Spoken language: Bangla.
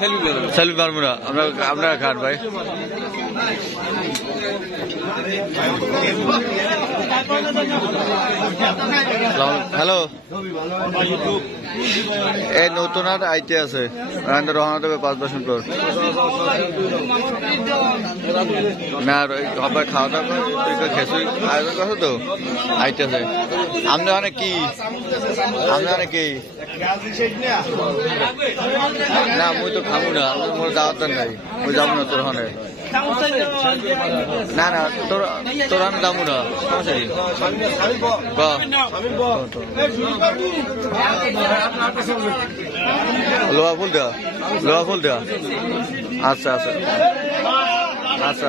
সেলফি পারবো না আপনারা খান ভাই। হ্যালো, এই নতুন আর আইতে আছে রহনা দেবে 5-10 মিনিট পর। না সবাই খাওয়া দাওয়া খেসুই আয়োজন করছে তো আইতেছে। আপনি অনেক কি না মুই তো খাবো না, মোর দাওয়াত নাই, মুই যাবো না তোর হনে। না না তোর আমি যাবো না, লোহা ফুল দেওয়া। আচ্ছা আচ্ছা আচ্ছা